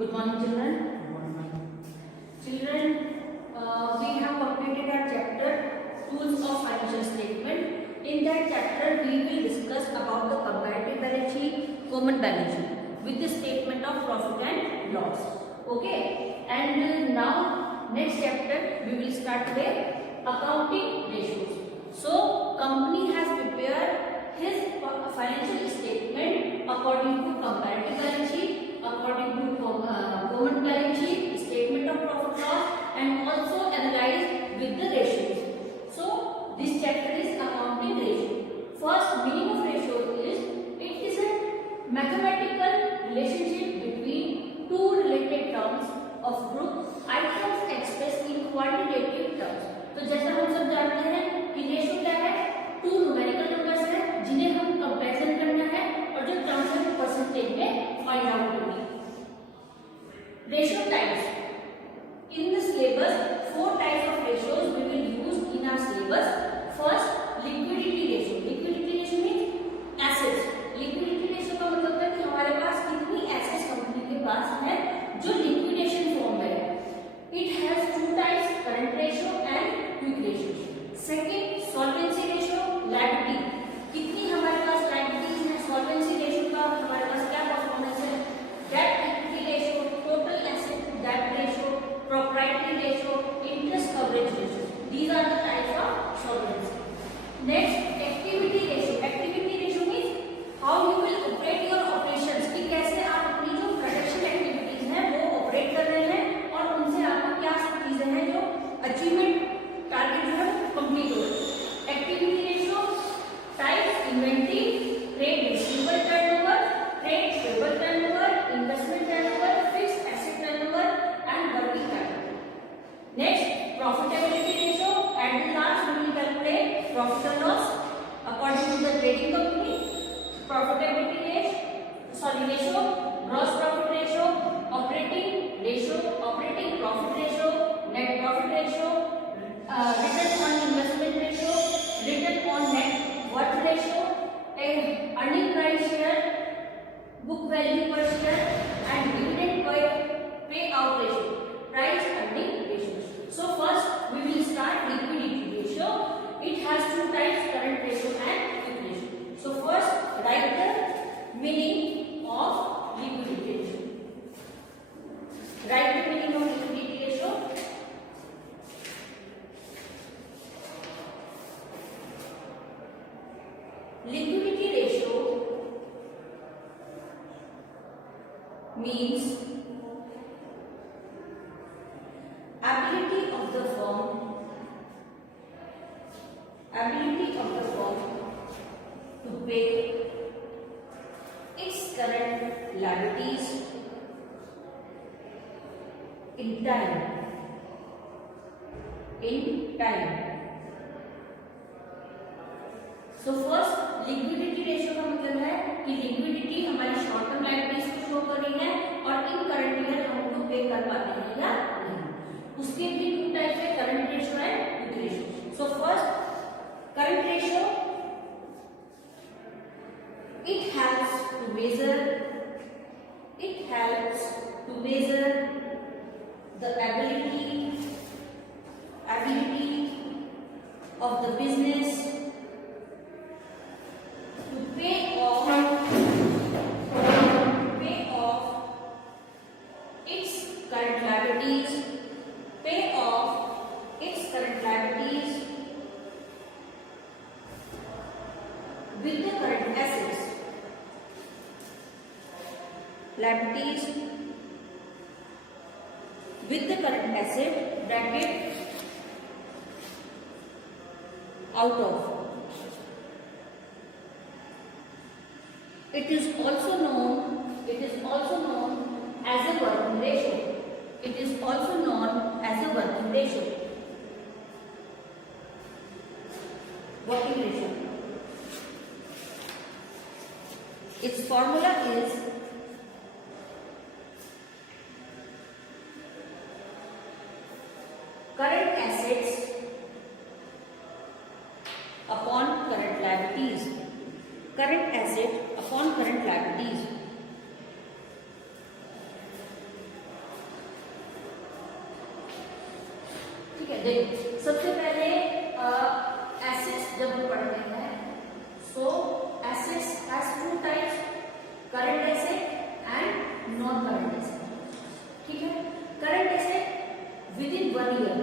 Good morning, children. Children, we have completed our chapter Tools of Financial Statement. In that chapter, we will discuss about the comparative balance sheet, common balance sheet with the statement of profit and loss. Okay. And now, next chapter, we will start with accounting ratios. So, company has prepared his financial statement according to comparative balance sheet, according to common balance sheet, statement of profit loss, and also analyzed with the ratios. So this chapter is accounting ratio. First meaning of ratio is it is a mathematical relationship between two related terms of group items expressed in quantitative terms. तो जैसा हम सब जानते हैं कि रेशियो क्या है, two numerical numbers है जिन्हें हम कंपैरिजन करना है और जो टर्म्स है परसेंटेज में फाइंड आउट करनी है. Ratio types. In the syllabus, 4 types of ratios we will use in our syllabus. First, liquidity ratio. Liquidity ratio means assets. Liquidity ratio का मतलब है कि हमारे पास कितनी assets कंपनी के पास है जो liquidation form में है. It has 2 types, current ratio and quick ratio. Second, solvency ratio, liability. कितनी हमारे पास liabilities है. Solvency ratio का हमारे पास क्या परफॉर्मेंस है. Debt equity ratio, total asset debt ratio, proprietary ratio, interest coverage ratio. These are the types of solvency. Next, activity ratio. Activity ratio means how you will operate your operations. कि कैसे आप अपनी जो production activities हैं वो ऑपरेट कर रहे हैं और उनसे आपको क्या सब चीजें हैं जो अचीवमेंट टारगेट जो है कंप्लीट हो रहे हैं. Activity ratio types inventory, trade receivable turnover, trade payable turnover, investment turnover, fixed asset turnover and working capital. Next, profitability ratio. At the last we will calculate profit और loss according to the trading company. Profitability ratio, gross profit ratio, operating ratio, operating profit ratio, net profit ratio, return on investment ratio, return on net worth ratio, earning price share, book value per share and dividend pay out ratio, price earning ratio. So first we will start liquidity ratio. It has 2 types, current ratio and quick ratio. So first write the meaning of liquidity ratio. Write the meaning of liquidity ratio. Liquidity ratio means ability of the firm to pay its current liabilities in time. So first liquidity ratio का मतलब है कि लिक्विडिटी हमारी short term liabilities को शो कर रही है और इन करंट ईयर हम उनको पे कर पाते हैं या नहीं. उसके भी 2 टाइप है, current ratio and quick ratio. So first current ratio, it helps to measure the ability of the business to pay off its current liabilities, with the current assets. Liabilities with the current asset bracket out of. It is also known as a working ratio. It is also known as a working ratio. Working ratio. Its formula is current assets upon current liabilities. Current asset upon current liabilities. देखो सबसे पहले एसेट्स जब हम पढ़ते हैं, so assets has two types, current asset and non current asset. ठीक है, current asset within 1 year,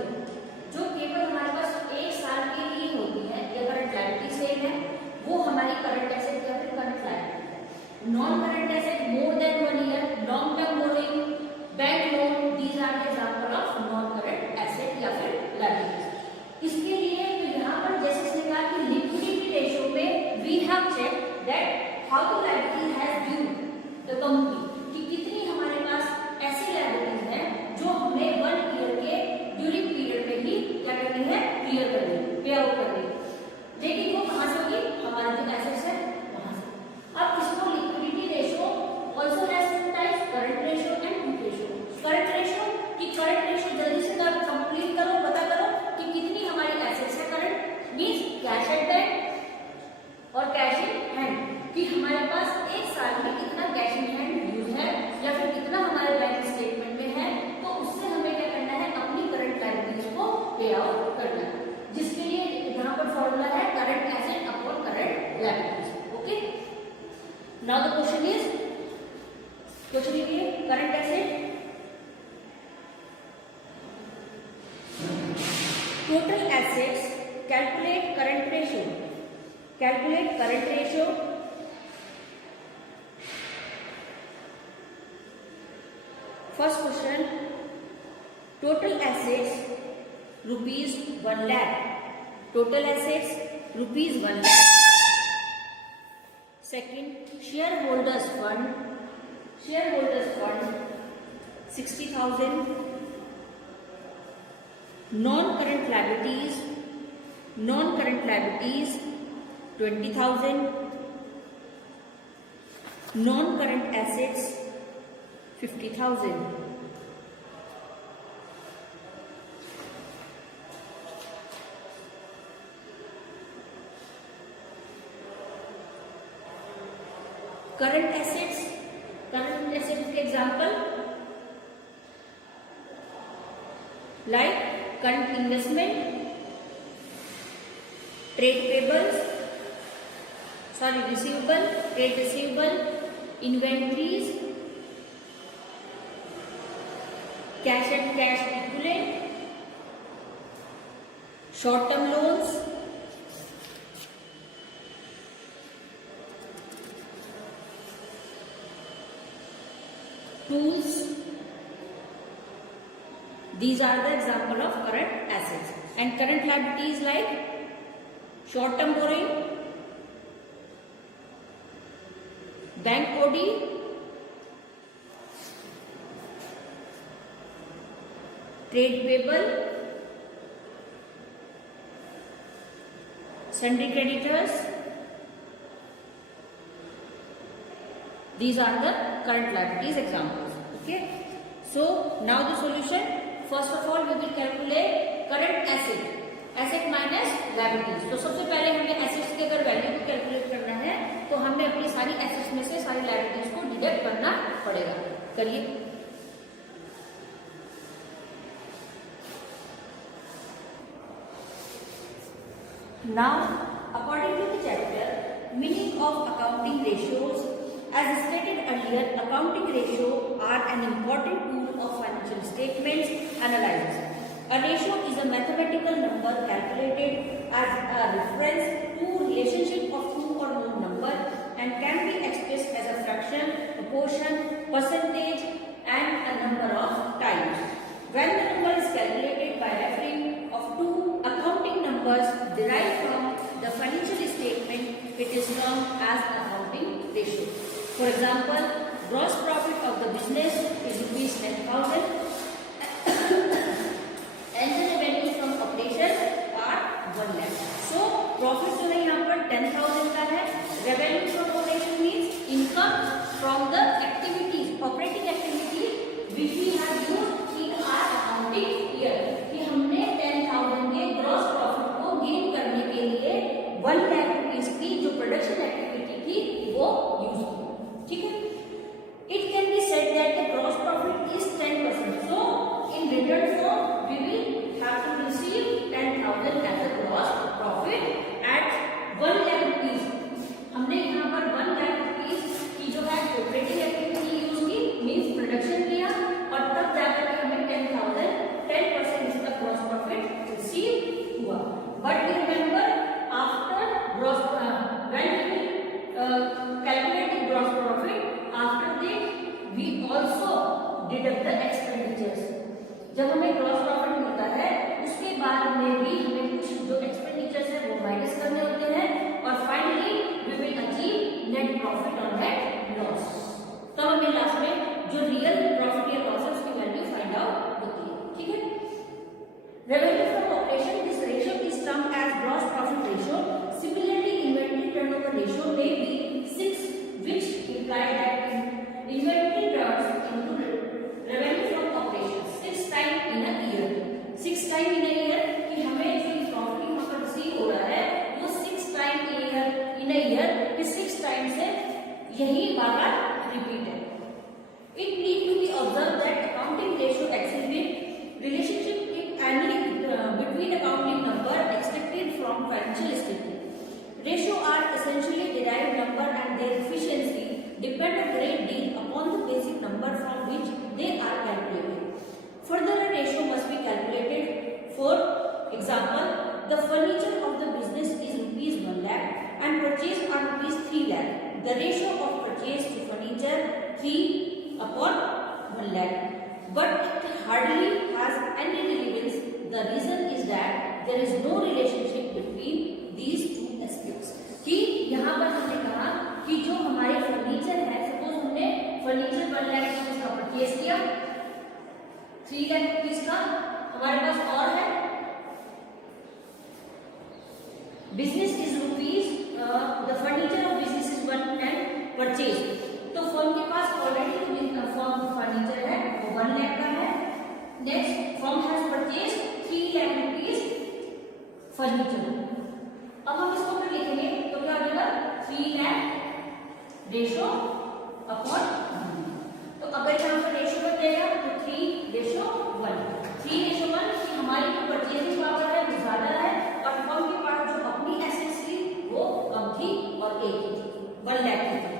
जो केवल हमारे पास 1 साल के लिए होती है या करंट लायबिलिटी सेम है, वो हमारी करंट एसेट या फिर करंट लायबिलिटी है। Non current asset more than 1 year, long term borrowing, bank loan, these are the example of non current asset या फिर लायबिलिटी। इसके लिए तो यहाँ पर जैसे इसने कहा कि लिक्विडिटी रेशियो में we have check that how the liability has due the company, कि कितनी हमारे पास ऐसी लायबिलिटीज हैं जो हमें 1 ईयर के ड्यूरिंग पीरियड में ही क्या करनी है, क्लियर करनी है, पे आउट करनी है। लेकिन वो कहाँ से होगी, हमारे जो एसेट्स है वहां से। अब इसको liquidity ratio also has two types, current ratio and quick ratio. Current ratio कि करंट रेशियो जल्दी से कंप्लीट करो, पता करो कि कितनी हमारी एसेट्स है current, means cash at bank और कैश इन हैंड, कि हमारे पास 1 साल में कितना कैश इन हैंड यूज है या फिर कितना हमारे बैंक स्टेटमेंट में है, तो उससे हमें क्या करना है, अपनी करंट लायबिलिटीज को पे आउट करना है, जिसके लिए यहाँ पर फॉर्मूला है current asset upon current liabilities. Okay, now the question is, question लिखिए, current asset total assets, calculate current ratio, calculate current ratio, first question, total assets rupees 1 lakh, total assets rupees 1 lakh, second shareholders fund 60,000, non-current liabilities 20,000, non-current assets 50,000. Current assets के example like current investment, trade receivable, inventories, cash and cash equivalent, short term loans, tools. These are the example of current assets. And current liabilities like short term borrowing, bank OD, trade payable, sundry creditors. These are the current liabilities examples. Okay. So now the solution. First of all, we will calculate current asset minus liabilities. तो सबसे पहले हमें एसेट्स की अगर वैल्यू को कैलकुलेट करना है तो हमें अपनी सारी एसेट्स में से सारी लायबिलिटीज को डिडक्ट करना पड़ेगा। करिए, now according to the chapter meaning of accounting ratios, as stated earlier, accounting ratio are an important tool of financial statements analysis. A ratio is a mathematical number calculated as a reference to relationship of two or more numbers and can be expressed as a fraction, proportion, percentage and a number of times. When the number is calculated by referring of two accounting numbers derived from the financial statement, it is known as accounting ratio. For example, gross profit of the business is rupees 10,000 and the revenue from operation are 1 lakh. So profit जो है यहाँ पर 10,000 का है, revenue from operation means income from the activities, operating activities which we have used in our accounting year. कि हमने 10,000 के gross profit को gain करने के लिए 1 lakh रुपीस की जो प्रोडक्शन एक्टिविटी थी वो यूज की। ठीक है, डिडक्ट द एक्सपेंडिचर्स। जब हमें ग्रॉस प्रॉफिट मिलता है उसके बाद में भी हमें कुछ जो एक्सपेंडिचर्स है वो माइनस करने होते हैं और finally we will achieve net profit और नेट लॉस। तो हमें लास्ट में जो रियल प्रॉफिट या लॉस है उसकी वैल्यू फाइंड आउट होती है। ठीक है, revenue from operation, this ratio is termed as gross profit ratio. Similarly inventory turnover ratio may be 6, which imply that inventory turns into revenue from operations 6 times in a year। 6 times in a year कि हमें जो प्रॉफिट यहाँ पर रिसीव हो रहा है वो 6 time in a year कि 6 टाइम से यही बार रिपीट है। It need to be observed that accounting ratio exhibit relationship between accounting number extracted from financial statement. Ratio are essentially derived number and their efficiency depend a great deal upon the basic number from which they are calculated. Further, a ratio must be calculated. For example, the furniture of the business is rupees 1 lakh and purchase are rupees 3 lakh. The ratio of purchase to furniture 3 upon 1 lakh. But it hardly has any relevance. The reason is that there is no relationship between these two aspects. कि यहाँ पर हमने कहा कि जो हमारे फर्नीचर है, सपोज हमने फर्नीचर 1 लाख रुपीज का परचेज किया, 3 लाख रुपीज का हमारे पास और है, business is rupees, the furniture of business is 1 lakh परचेज। तो फर्म के पास ऑलरेडी फर्म फर्नीचर है वो 1 लाख का है। Next, firm has purchase 3 lakh rupees furniture. अब हम इसको फिर लिखेंगे तो क्या हो जाएगा 3 लाख रेशो अपॉन 1। तो अगर यहाँ पर रेशो बन जाएगा तो 3 रेशो 1। 3 रेशो 1 कि हमारी जो परचेजिंग पावर है वो ज्यादा है और फर्म के पास जो अपनी एसेट्स थी वो कम थी और एक ही थी, 1 लाख की थी।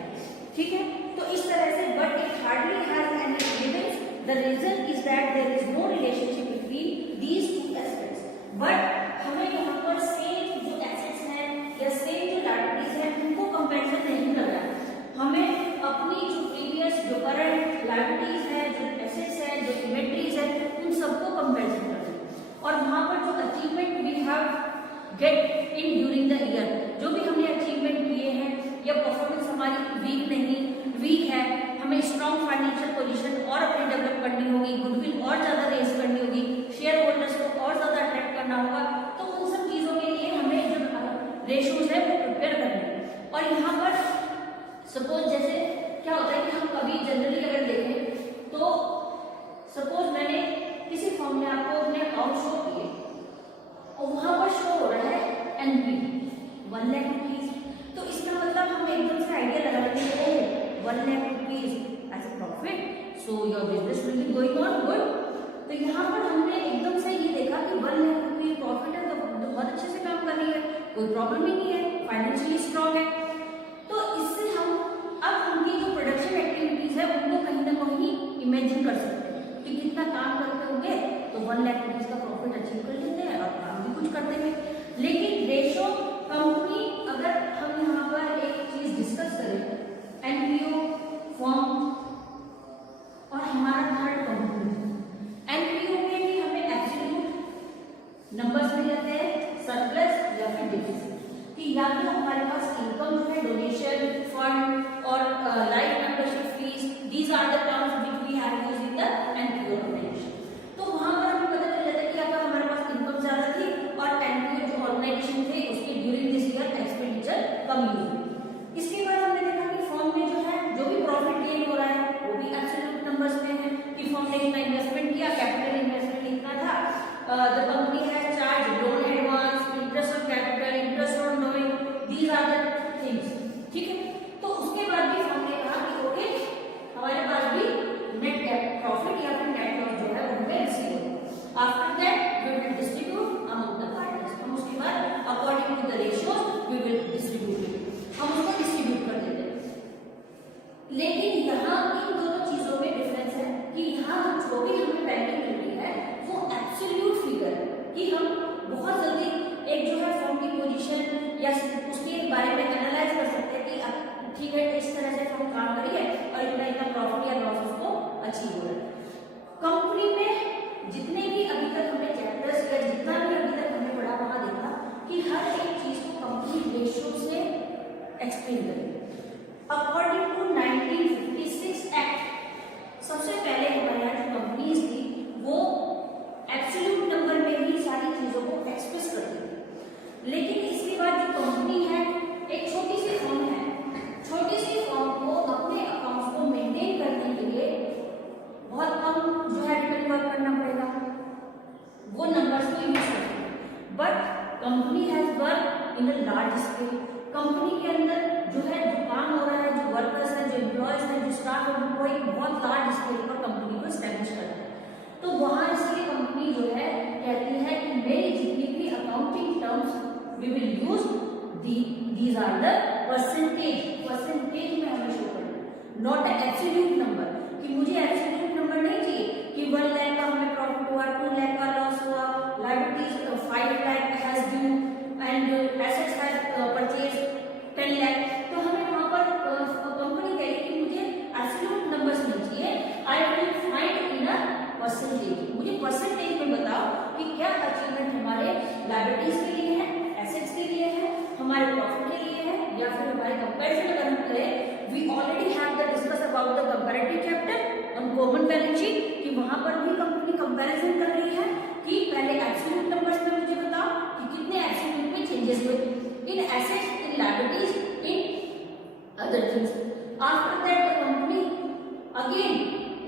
ठीक है, तो इस तरह से but it hardly has any relevance. The reason is that there is no relationship between these two aspects. But हमें यहाँ पर सेम जो एसेट्स हैं या सेम जो लायबिलिटीज हैं उनको कंपैरिजन नहीं करना है। हमें अपनी जो प्रीवियस जो करंट लायबिलिटीज है, जो एसेट्स है, जो इन्वेंटरीज है, उन सबको कंपैरिजन करना है और वहां पर जो achievement we have get in during the year, जो भी हमने अचीवमेंट किए हैं या परफॉर्मेंस हमारी वीक है, हमें स्ट्रॉन्ग फाइनेंशियल पोजीशन और अपनी डेवलप करनी होगी, गुडविल और ज्यादा रेज करनी होगी, शेयर होल्डर्स को और ज्यादा अट्रैक्ट करना होगा, तो उन सब चीजों के लिए हमें जो रेशियोज है वो प्रिपेयर करने हैं। और यहाँ पर सपोज जैसे क्या होता है कि हम कभी जनरली अगर देखें तो सपोज मैंने किसी फॉर्म में आपको अपने अकाउंट शो किए और वहां पर शो हो रहा है एनपी 1 लाख रुपीज, तो इसका मतलब हम एकदम से आइडिया लगा लेते हैं 1 lakh rupees as a profit, so your business will be going on good. तो यहाँ पर हमने एकदम से ये देखा कि 1 लाख रुपीज प्रॉफिट है तो बहुत अच्छे से काम कर रही है, कोई प्रॉब्लम ही नहीं है, फाइनेंशियली स्ट्रॉन्ग है। तो इससे हम अब उनकी जो प्रोडक्शन एक्टिविटीज है उनको कहीं ना कहीं इमेजिन कर सकते हैं कि कितना काम करते होंगे तो 1 लाख रुपीज का प्रॉफिट अचीव कर लेते हैं और काम भी कुछ करते हैं। लेकिन रेशो कंपनी, अगर हम यहाँ पर एक चीज डिस्कस करें, एनपीओ फॉर्म और हमारा थर्ड कंपनी, एनपीओ में भी हमें एब्सोल्यूट नंबर्स मिल जाते हैं, सरप्लस या फिर डिफिसिट, कि या तो हमारे पास इनकम जो है, डोनेशन, फंड और life membership fees, these are the terms which we have used in the NPO notation. तो वहां पर हमें पता चल जाता है कि अगर हमारे पास इनकम ज्यादा थी और एनपीओ जो ऑर्गेनाइजेशन थे उसके ड्यूरिंग दिस ईयर एक्सपेंडिचर कम यूज हुई। इसके बाद हमने देखा कि फर्म में जो है जो भी प्रॉफिट गेन हो रहा है वो भी एब्सोल्यूट नंबर्स में है कि फर्म ने इतना इन्वेस्टमेंट किया, कैपिटल इन्वेस्टमेंट इतना था, the company has charge loan advance, interest on capital, interest on loan, these are the things. ठीक है, तो उसके बाद भी फर्म ने कहा कि ओके हमारे पास भी नेट प्रॉफिट या फिर नेट लॉस जो है वो हमें रिसीव होगा। After that we will distribute among the partners. हम उसके बाद according to the ratios we will distribute it, हम उसको डिस्ट्रीब्यूट कर देते हैं। लेकिन यहाँ इन दोनों चीजों में डिफरेंस है कि यहाँ जो भी हमें वैल्यू मिल रही है वो एब्सोल्यूट फिगर है कि हम बहुत जल्दी एक जो है फर्म की पोजीशन या उसके बारे में एनालाइज कर सकते हैं कि ठीक है इस तरह से हम काम करिए और इतना इतना प्रॉफिट या लॉस उसको अचीव हो रहा है। चीजों को एक्सप्रेस करती थी। लेकिन इसके बाद जो कंपनी है, एक छोटी सी फर्म है, छोटी सी फर्म को अपने अकाउंट्स को मेंटेन करने के लिए बहुत कम जो है रिटर्न वर्क करना पड़ेगा, वो नंबर्स को यूज करते हैं। But company has work in a large scale. Company के अंदर जो है जो काम हो रहा है, जो वर्कर्स हैं, जो एम्प्लॉयज हैं, जो स्टाफ है, उनको एक बहुत लार्ज स्केल पर कंपनी को एस्टेब्लिश करता है। तो वहां इसलिए कंपनी जो है कहती है कि मेरी जितनी भी accounting terms we will use these are the percentage में हमें शो करना, नॉट एब्सोल्यूट नंबर, कि मुझे एब्सोल्यूट नंबर नहीं चाहिए कि 1 लाख का हमें प्रॉफिट हुआ, 2 लाख का लॉस हुआ, लायबिलिटीज 5 lakh has due and assets has purchase 10 लाख। तो हमें वहां पर कंपनी कह रही कि मुझे एब्सोल्यूट नंबर्स नहीं चाहिए, I will find in a percentage. मुझे परसेंटेज में बताओ कि क्या अचीवमेंट हमारे लायबिलिटीज के लिए है, एसेट्स के लिए है, हमारे प्रॉफिट के लिए है, या फिर हमारे कंपैरिजन अगर हम करें, we already have the discuss about the comparative chapter on common balance sheet, कि वहां पर भी कंपनी कंपैरिजन कर रही है कि पहले एब्सोल्यूट नंबर्स में मुझे बताओ कि कितने एब्सोल्यूट में चेंजेस हुए in assets, in liabilities, in other things. After that the company again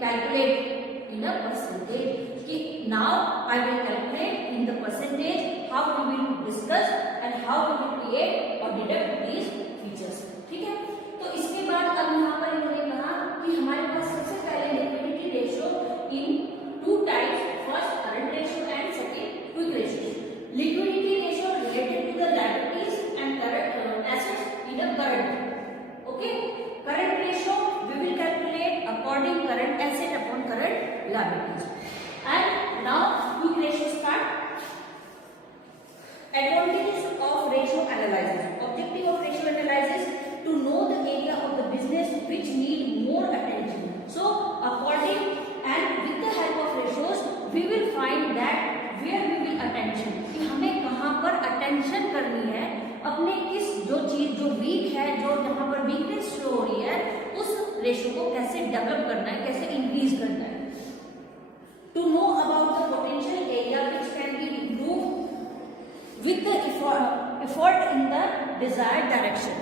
calculate in a percentage, कि now I will calculate in the percentage how we will discuss and how we will create or deduct these features। ठीक है, तो इसके बाद अब यहाँ पर इन्होंने कहा कि हमारे पास सबसे पहले liquidity ratio in 2 types, first current ratio and second quick ratio. Liquidity ratio related to the liabilities and current assets in a current, okay. Current ratio we will calculate according current asset upon current liabilities। And now quick ratio start। Advantages of ratio analysis, objective of ratio analysis, to know the area of the business which need more attention। So according and with the help of ratios we will find that where we will attention, कि हमें कहाँ पर attention करनी है, अपने किस जो चीज जो वीक है, जो जहाँ पर वीकनेस शो हो रही है, उस रेशियो को कैसे डेवलप करना है, कैसे इंक्रीज करना है। To know about the potential area which can be improve with the effort in the desired direction.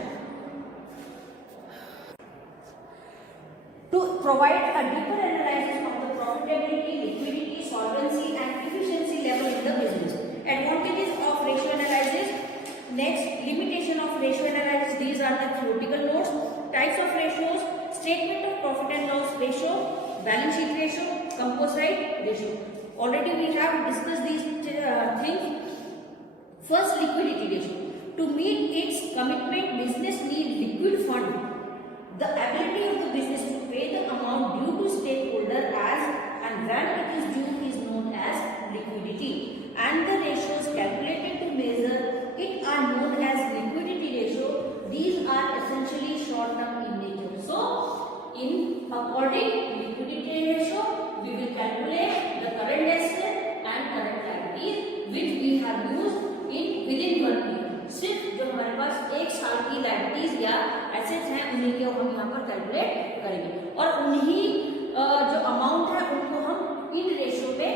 To provide a deeper analysis of the profitability, liquidity, solvency and efficiency level in the business. Advantages of ratio analysis. Next, limitation of ratio analysis. These are the theoretical notes. Types of ratios: statement of profit and loss ratio, balance sheet ratio, composite ratio. Already we have discussed these things. First, liquidity ratio. To meet its commitment, business need liquid fund. The ability of the business to pay the amount due to stakeholder as and when it is due is known as liquidity. And the ratios calculated to measure it are known as liquidity ratio. These are essentially short term in nature. So in according liquidity ratio we will calculate the current asset and current liabilities which we have used in within 1 year। सिर्फ जो हमारे पास 1 साल की लायबिलिटीज या एसेट्स हैं उन्हीं के हम यहाँ पर कैलकुलेट करेंगे और उन्हीं जो अमाउंट है उनको हम इन रेशियो पे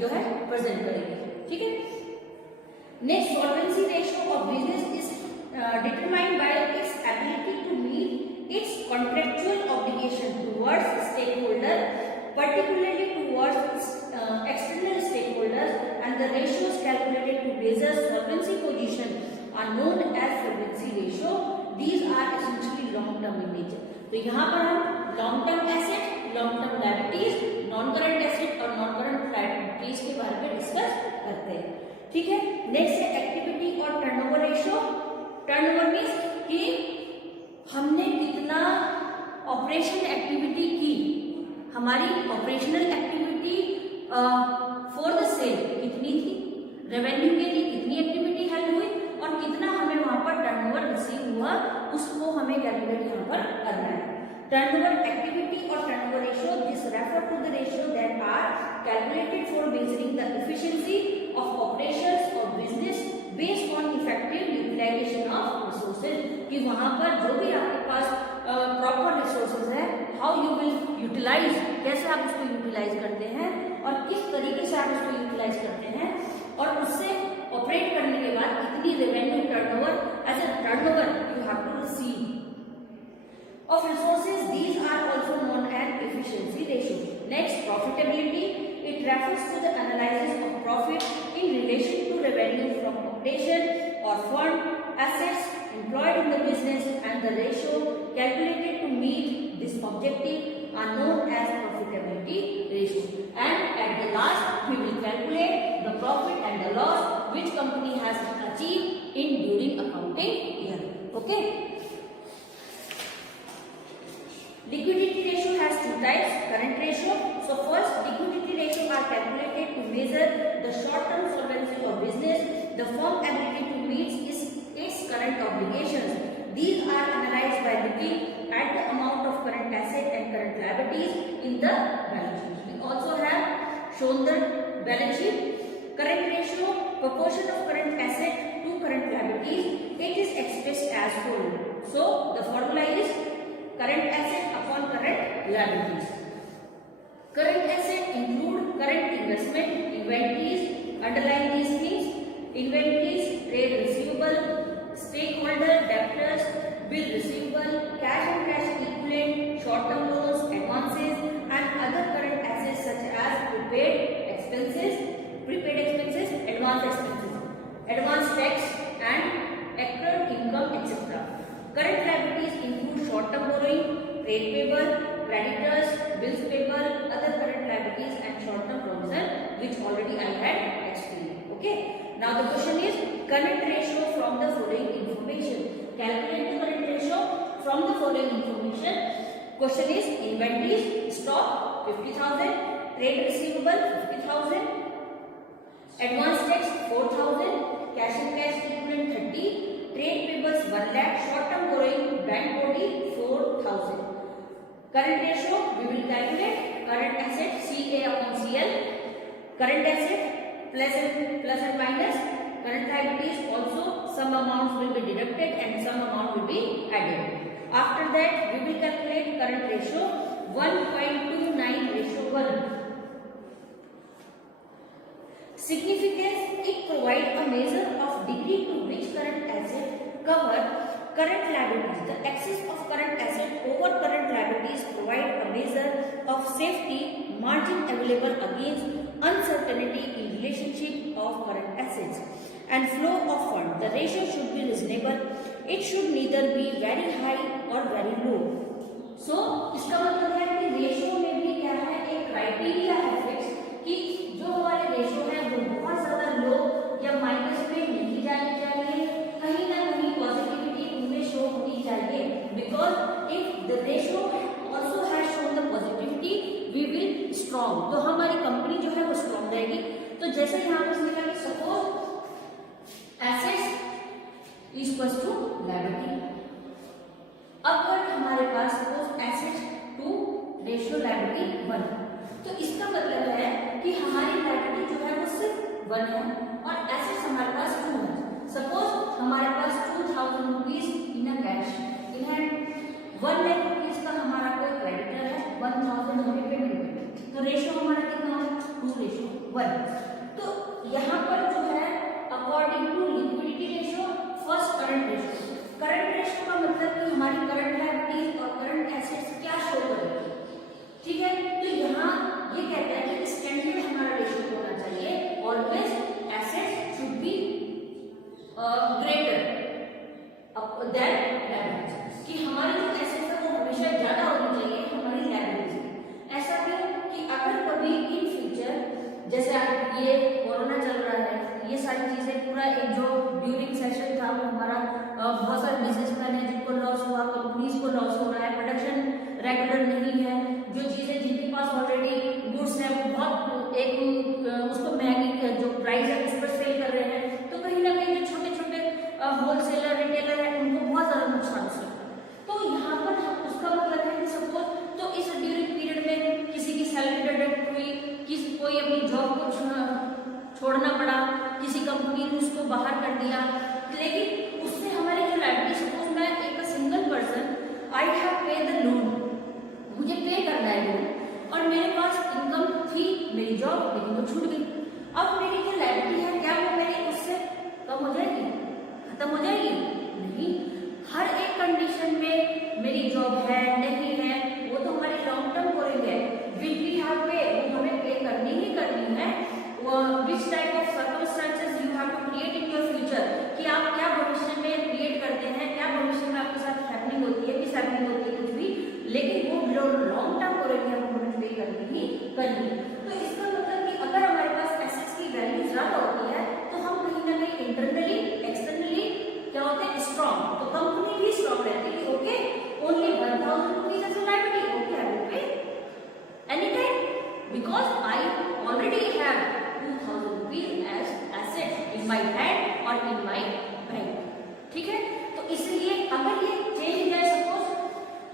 जो है प्रेजेंट करेंगे। ठीक है। Next, solvency ratio of business is determined by its ability to meet its contractual obligation towards stakeholder, particularly towards its external stakeholders, and the ratios calculated to measure solvency position are known as solvency ratio। These are essentially long term in nature। तो यहाँ पर हम long term asset, long term liabilities, non current asset और non current liabilities के बारे में डिस्कस करते हैं। ठीक है। नेक्स्ट है एक्टिविटी और टर्नओवर रेशियो। टर्नओवर मींस कि हमने कितना ऑपरेशन एक्टिविटी की, हमारी operational activity for the sale कितनी थी, रेवेन्यू के लिए कितनी एक्टिविटी हेल्प हुई और कितना हमें वहां पर टर्नओवर रिसीव हुआ, उसको हमें कैलकुलेट यहाँ पर करना है। टर्नओवर एक्टिविटी और turnover ratio this refer to the ratio that are calculated for measuring the efficiency of operations or business based on effective utilization of resources। कि वहां पर जो भी आपके पास प्रॉपर रिसोर्सेज है, हाउ यू विल यूटिलाइज, कैसे आप उसको यूटिलाइज करते हैं और किस तरीके से आप उसको यूटिलाइज करते हैं, और उससे ऑपरेट करने के बाद इतनी revenue turnover as a turnover you have to receive of resources. These are also known as efficiency ratio. Next, profitability. It refers to the analysis of profit in relation to revenue from operation or fund assets employed in the business, and the ratio calculated to meet this objective are known as profitability ratio. And at the last, we will calculate the profit and the loss which company has achieved in during accounting year. Okay. Liquidity ratio has two types, current ratio. So first, liquidity ratio are calculated to measure the short-term solvency of business, the firm ability to meet its current obligations. These are analyzed by looking at the amount of current asset and current liabilities in the balance sheet. We also have shown the balance sheet. Current ratio, proportion of current asset to current liabilities, it is expressed as follows. So the formula is current asset upon current liabilities. Current asset include current investment, inventories, underlying these things, inventories, trade receivable, stakeholder debtors, bill receivable, cash and cash equivalent, short-term loans, advances, and other current assets such as prepaid expenses, advance expenses, advance tax, and accrued income, etc. Current liabilities include short-term borrowing, trade payable, creditors, bills payable, other current liabilities, and short-term provision, which already I had explained. Okay. Now the question is current ratio from the following information. Calculate the current ratio from the following information. Question is inventories, stock 50,000, trade receivable 50,000, advance tax 4,000, cash and cash equivalent 30. Trade payables 1 lakh, short-term borrowing, bank body 4,000. Current ratio we will calculate current asset CA upon CL, current asset plus and minus, current liabilities also some amounts will be deducted and some amount will be added. After that we will calculate current ratio 1.29:1. Significance, it provides a measure of degree to which current asset cover current liabilities. The excess of current asset over current liabilities provide a measure of safety margin available against uncertainty in relationship of current assets and flow of fund. The ratio should be reasonable. It should neither be very high or very low. So इसका मतलब है कि रेशियो में भी क्या है, एक क्राइटेरिया है फिक्स कि जो हमारे रेशियो है वो बहुत ज्यादा लो या माइनस में नहीं जानी चाहिए, कहीं ना कहीं पॉजिटिविटी उनमें शो होनी चाहिए. Because if the ratio also has shown the positivity we will strong, तो हमारी कंपनी जो है वो स्ट्रॉन्ग रहेगी. तो जैसे यहाँ पर लिखा कि suppose assets equals to liability. अब हमारे पास suppose assets to ratio liability 1, तो इसका मतलब है कि हमारी लायबिलिटी जो है वो सिर्फ 1 है और एसेट्स हमारे पास 2 है. सपोज हमारे पास 2,000 rupees in a cash in hand, 1 lakh रुपीज का हमारा कोई क्रेडिटर है, 1,000 हमें पेमेंट है, तो रेशियो हमारा कितना है 2:1. तो यहाँ पर जो है according to liquidity ratio first current ratio. Current ratio का मतलब कि हमारी करंट लायबिलिटीज और करंट एसेट्स क्या शो करेगी. ठीक है, तो यहाँ ये कहता है कि स्टैंडर्ड हमारा रेशियो होना चाहिए always assets should be greater than liabilities, कि हमारी जो एसेट्स है वो हमेशा ज्यादा होनी चाहिए हमारी लायबिलिटीज. ऐसा क्यों कि अगर कभी इन फ्यूचर जैसे ये कोरोना चल रहा है, ये सारी चीजें पूरा एक जो ड्यूरिंग सेशन था वो हमारा बहुत सारे बिजनेसमैन है जिनको लॉस हुआ, कंपनीज को लॉस हो रहा है, प्रोडक्शन रेगुलर नहीं है, जो चीजें जिनके पास ऑलरेडी गुड्स है वो बहुत एक उसको महंगी जो प्राइस है उस पर सेल कर रहे हैं, तो कहीं ना कहीं जो छोटे छोटे होलसेलर रिटेलर है उनको बहुत ज्यादा नुकसान हो सकता है. तो यहाँ पर उसका मतलब है कि सपोज तो इस ड्यूरिंग पीरियड में किसी की सैलरी डिडक्ट हुई, किसी कोई अपनी जॉब को छोड़ना पड़ा, किसी कंपनी ने उसको बाहर कर दिया, लेकिन उससे हमारी जो लायबिलिटी, सपोज मैं एक सिंगल पर्सन आई हैव पे द लोन, मुझे पे करना है लोन और मेरे पास इनकम थी, मेरी जॉब लेकिन वो छूट गई. अब मेरी जो लायबिलिटी है क्या जॉब है नहीं है, वो तो हमारी लॉन्ग टर्म बोरिंग है। विल वी हैव पे, वो हमें पे करनी ही करनी है। Which type of circumstances you have to create in your future, कि आप क्या भविष्य में क्रिएट करते हैं, क्या भविष्य में आपके साथ हैपनिंग होती है, मिस हैपनिंग होती है, कुछ भी, लेकिन वो जो लॉन्ग टर्म बोरिंग है वो हमें पे करनी ही करनी है। तो इसका मतलब कि अगर हमारे पास एसेट्स की वैल्यू ज्यादा होती है तो हम कहीं ना कहीं इंटरनली एक्सटर्नली क्या होते हैं, स्ट्रॉन्ग, तो कंपनी भी स्ट्रॉन्ग रहती है। Okay, only 1000 rupees as a liability, okay I will pay any time because I already have 2000 rupees as asset in my hand और इन माय बैंक। ठीक है, तो इसलिए अगर ये चेंज हो जाए, सपोज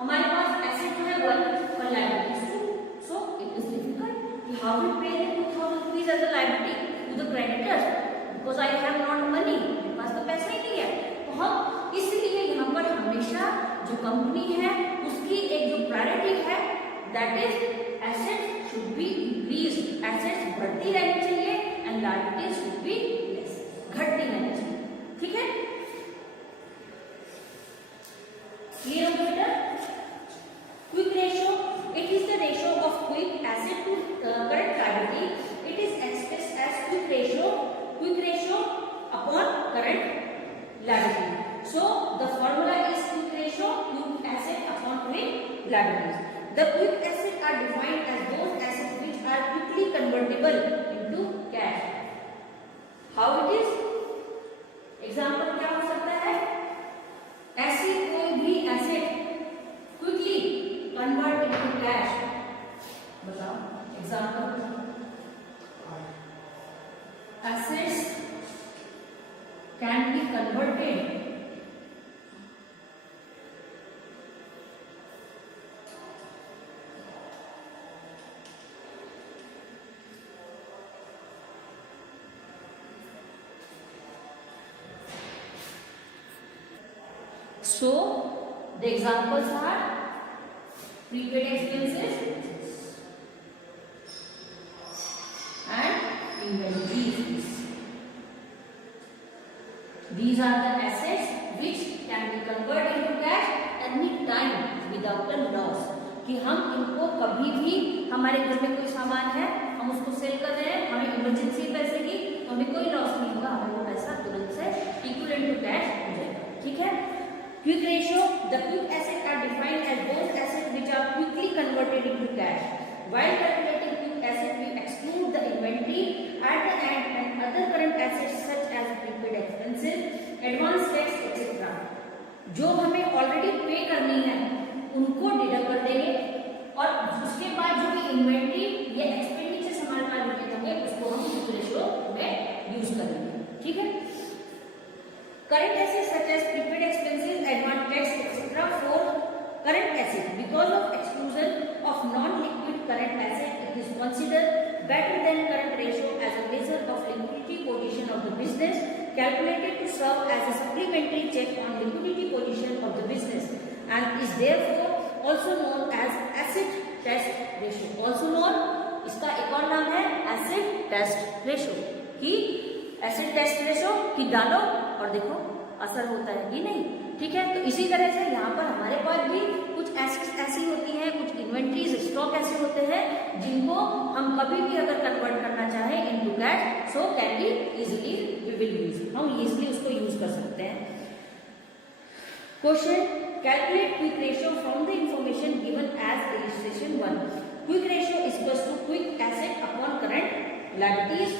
हमारे पास एसेट जो है 1 और liabilities 2, so it is difficult कि how we pay 2000 rupees as a liability to the creditors because I have not money, मेरे पास तो पैसा ही नहीं है। तो हम इसलिए यहाँ पर हमेशा जो कंपनी है उसकी एक जो प्रायोरिटी है that is assets should be increase, assets बढ़ती रहनी चाहिए and liabilities should be less, घटती रहनी चाहिए। ठीक है, क्लियर हो बेटा? Quick ratio, it is the ratio of quick asset to current liability, it is expressed as quick ratio upon current liability. So the formula is quick ratio quick asset upon quick liabilities. The quick assets are defined as those assets which are quickly convertible into cash. How it is? Example क्या हो सकता है? ऐसी कोई भी asset quickly convert into cash. बताओ example. Assets can be converted so the examples are prepaid expenses and inventories. These are the assets which can be converted into cash any time without a loss. कि हम इनको कभी भी, हमारे घर में कोई सामान है, हम उसको सेल कर रहे हैं, हमें इमरजेंसी पैसे की, तो हमें कोई लॉस नहीं होगा, हमें वो पैसा तुरंत से इक्विवेलेंट टू कैश हो जाएगा। ठीक है, quick ratio, the quick asset are defined as those asset which are quickly converted into cash. While calculating quick asset, we exclude the inventory at the end and other current assets such as prepaid expenses, advance tax, etc. जो हमें ऑलरेडी पे करनी है उनको डिडक्ट कर देंगे और उसके बाद जो भी इन्वेंटरी या एक्सपेंडिचर्स हमारे पास रिलेटेड होंगे उसको हम क्विक रेशियो में यूज करेंगे। ठीक है, current assets such as prepaid expenses, advance tax, etc. for current asset because of exclusion of non-liquid current asset, it is considered better than current ratio as a measure of liquidity position of the business, calculated to serve as a supplementary check on liquidity position of the business, and is therefore also known as asset test ratio. Also known, इसका एक और नाम है asset test ratio, कि asset test ratio कि डालो और देखो असर होता है कि नहीं। ठीक है, तो इसी तरह से यहाँ पर हमारे पास भी कुछ एसेट्स ऐसी होती हैं, कुछ इन्वेंट्रीज स्टॉक ऐसे होते हैं जिनको हम कभी भी अगर कन्वर्ट करना चाहें into cash, so can be easily we will use, हम इजीली उसको यूज कर सकते हैं। Question, calculate quick ratio from the information given as illustration 1. Quick ratio is equals to quick asset upon current liabilities.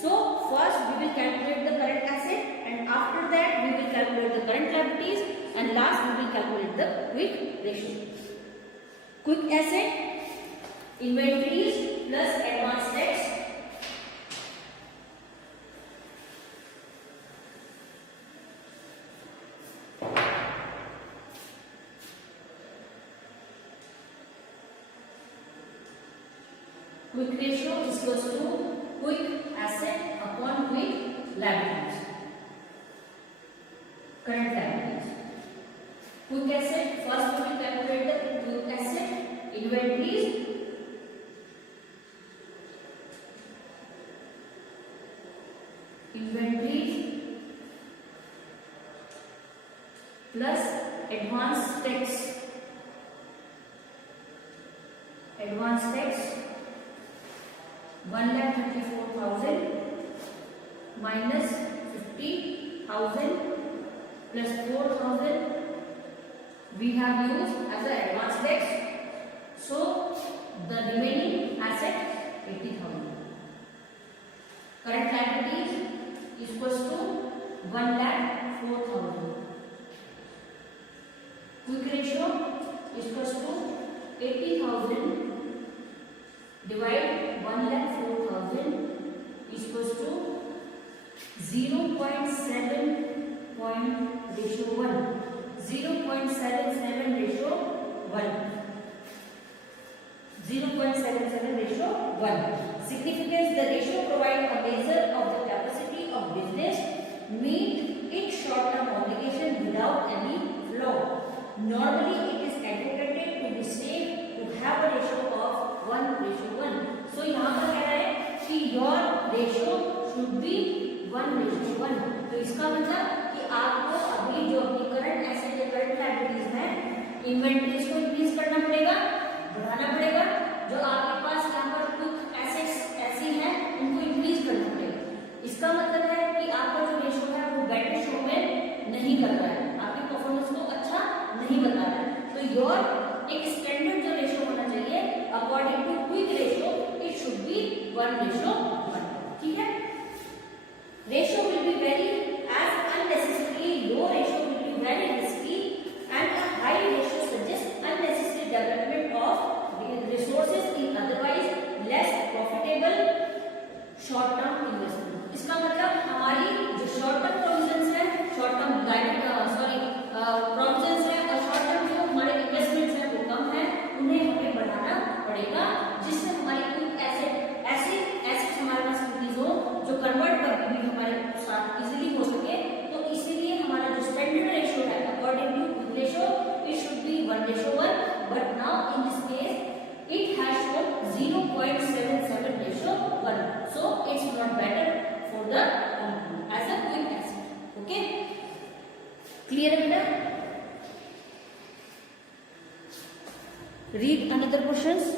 So first we will calculate the current asset and after that we will calculate the current liabilities and last we will calculate the quick ratio. Quick asset, inventories plus advance tax. Quick ratio is equals to quick asset upon quick liabilities, current liabilities. Quick asset, first we will calculate the quick asset, inventories plus advance tax. advance tax 1,34,000 minus 50,000 plus 4,000 we have used as an advance tax. So the remaining asset 80,000. Current liabilities is equals to 1,04,000. Quick ratio is equals to 80,000 divide 1,04,000 is equals to 0.7 ratio 1. 0.77 ratio 1. 0.77 ratio 1. Significance: the ratio provides a measure of the capacity of business meet its short-term obligation without any flaw. Normally, it is advocated to be safe to have a ratio of 1:1. So यहाँ पर कह रहा है कि your ratio should be 1:1. तो इसका मतलब कि आपको अभी जो अपनी करंट एसेट या करंट लायबिलिटीज है, इन्वेंटरीज को इंक्रीज करना पड़ेगा, बढ़ाना पड़ेगा. जो आपके पास यहाँ पर कुछ एसेट्स ऐसी हैं उनको इंक्रीज करना पड़ेगा. इसका मतलब है कि आपका जो रेशो है वो बेड रेशो में नहीं कर रहा है, आपकी परफॉर्मेंस को अच्छा नहीं बता रहा है. तो योर एक स्टैंडर्ड जो रेशो होना चाहिए according to quick ratio it should be 1:1. ठीक है. Ratio will be very as unnecessary low ratio will be very risky and a high ratio suggest unnecessary development of resources in otherwise less profitable short term investment. इसका मतलब हमारी जो short term provisions है, short term provisions है और short term जो हमारे इन्वेस्टमेंट्स हैं वो कम है, उन्हें हमें बढ़ाना पड़ेगा जिससे हमारी कुछ ऐसे एसेट्स हमारे पास इंक्रीज हो जो कन्वर्ट कभी भी हमारे साथ इजीली हो सके. तो इसीलिए हमारा जो स्टैंडर्ड रेशियो है according to quick ratio it should be 1:1. But now in this case it has shown 0.77 ratio 1. So it's not better for the company as a quick asset. Okay, clear beta? Read another questions.